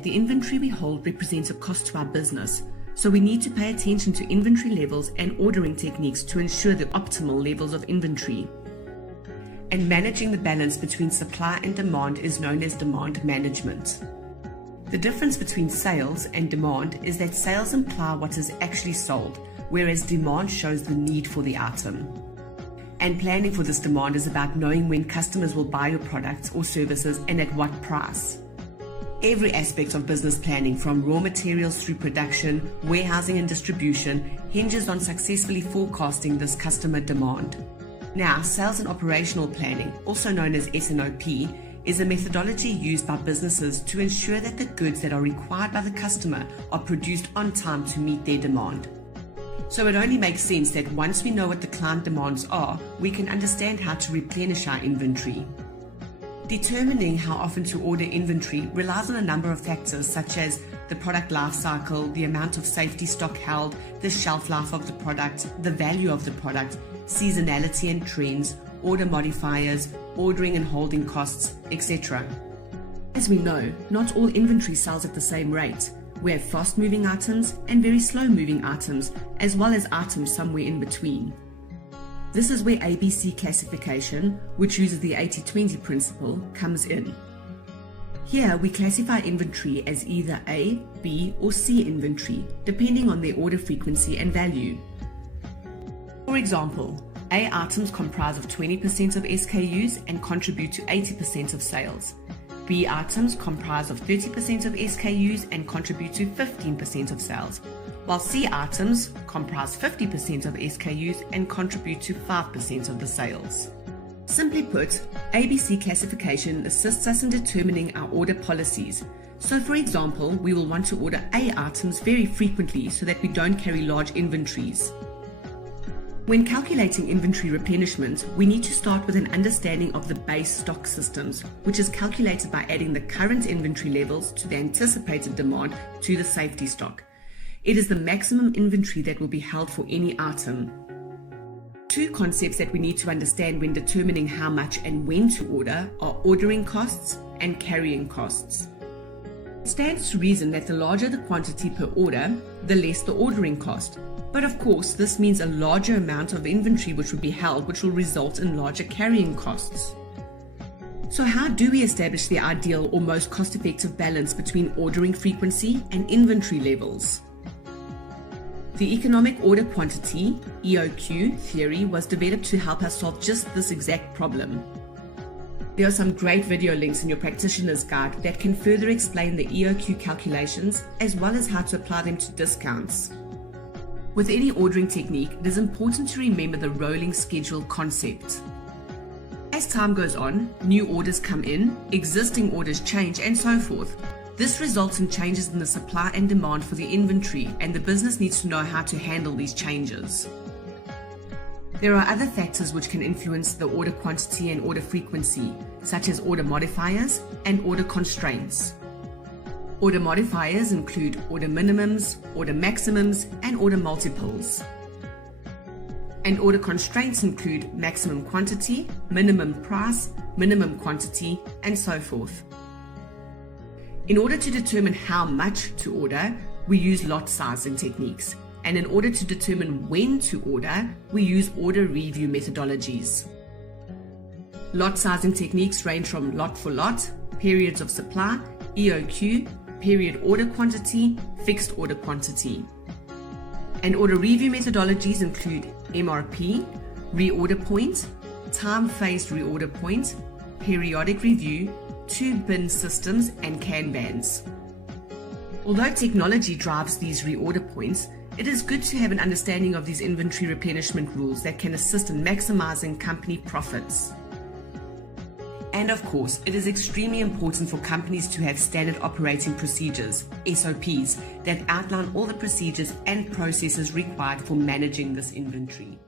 that the inventory we hold represents a cost to our business, so we need to pay attention to inventory levels and ordering techniques to ensure the optimal levels of inventory. And managing the balance between supply and demand is known as demand management. The difference between sales and demand is that sales imply what is actually sold, whereas demand shows the need for the item. And planning for this demand is about knowing when customers will buy your products or services and at what price. Every aspect of business planning, from raw materials through production, warehousing and distribution, hinges on successfully forecasting this customer demand. Now, sales and operational planning, also known as IN012, is a methodology used by businesses to ensure that the goods that are required by the customer are produced on time to meet their demand. So it only makes sense that once we know what the client demands are, we can understand how to replenish our inventory. Determining how often to order inventory relies on a number of factors such as the product life cycle, the amount of safety stock held, the shelf life of the product, the value of the product, seasonality and trends, order modifiers, ordering and holding costs, etc. As we know, not all inventory sells at the same rate. We have fast-moving items and very slow-moving items, as well as items somewhere in between. This is where ABC classification, which uses the 80-20 principle, comes in. Here we classify inventory as either A, B or C inventory, depending on their order frequency and value. For example, A items comprise of 20% of SKUs and contribute to 80% of sales. B items comprise of 30% of SKUs and contribute to 15% of sales, while C items comprise 50% of SKUs and contribute to 5% of the sales. Simply put, ABC classification assists us in determining our order policies. So for example, we will want to order A items very frequently so that we don't carry large inventories. When calculating inventory replenishment, we need to start with an understanding of the base stock systems, which is calculated by adding the current inventory levels to the anticipated demand to the safety stock. It is the maximum inventory that will be held for any item. Two concepts that we need to understand when determining how much and when to order are ordering costs and carrying costs. It stands to reason that the larger the quantity per order, the less the ordering cost. But of course, this means a larger amount of inventory which will be held, which will result in larger carrying costs. So how do we establish the ideal or most cost-effective balance between ordering frequency and inventory levels? The economic order quantity, EOQ, theory was developed to help us solve just this exact problem. There are some great video links in your practitioner's guide that can further explain the EOQ calculations as well as how to apply them to discounts. With any ordering technique, it is important to remember the rolling schedule concept. As time goes on, new orders come in, existing orders change, and so forth. This results in changes in the supply and demand for the inventory, and the business needs to know how to handle these changes. There are other factors which can influence the order quantity and order frequency, such as order modifiers and order constraints. Order modifiers include order minimums, order maximums, and order multiples. And order constraints include maximum quantity, minimum price, minimum quantity, and so forth. In order to determine how much to order, we use lot sizing techniques. And in order to determine when to order, we use order review methodologies. Lot sizing techniques range from lot for lot, periods of supply, EOQ, period order quantity, fixed order quantity. And order review methodologies include MRP, reorder point, time-phased reorder point, periodic review, two-bin systems, and Kanbans. Although technology drives these reorder points, it is good to have an understanding of these inventory replenishment rules that can assist in maximizing company profits. And of course, it is extremely important for companies to have standard operating procedures, SOPs, that outline all the procedures and processes required for managing this inventory.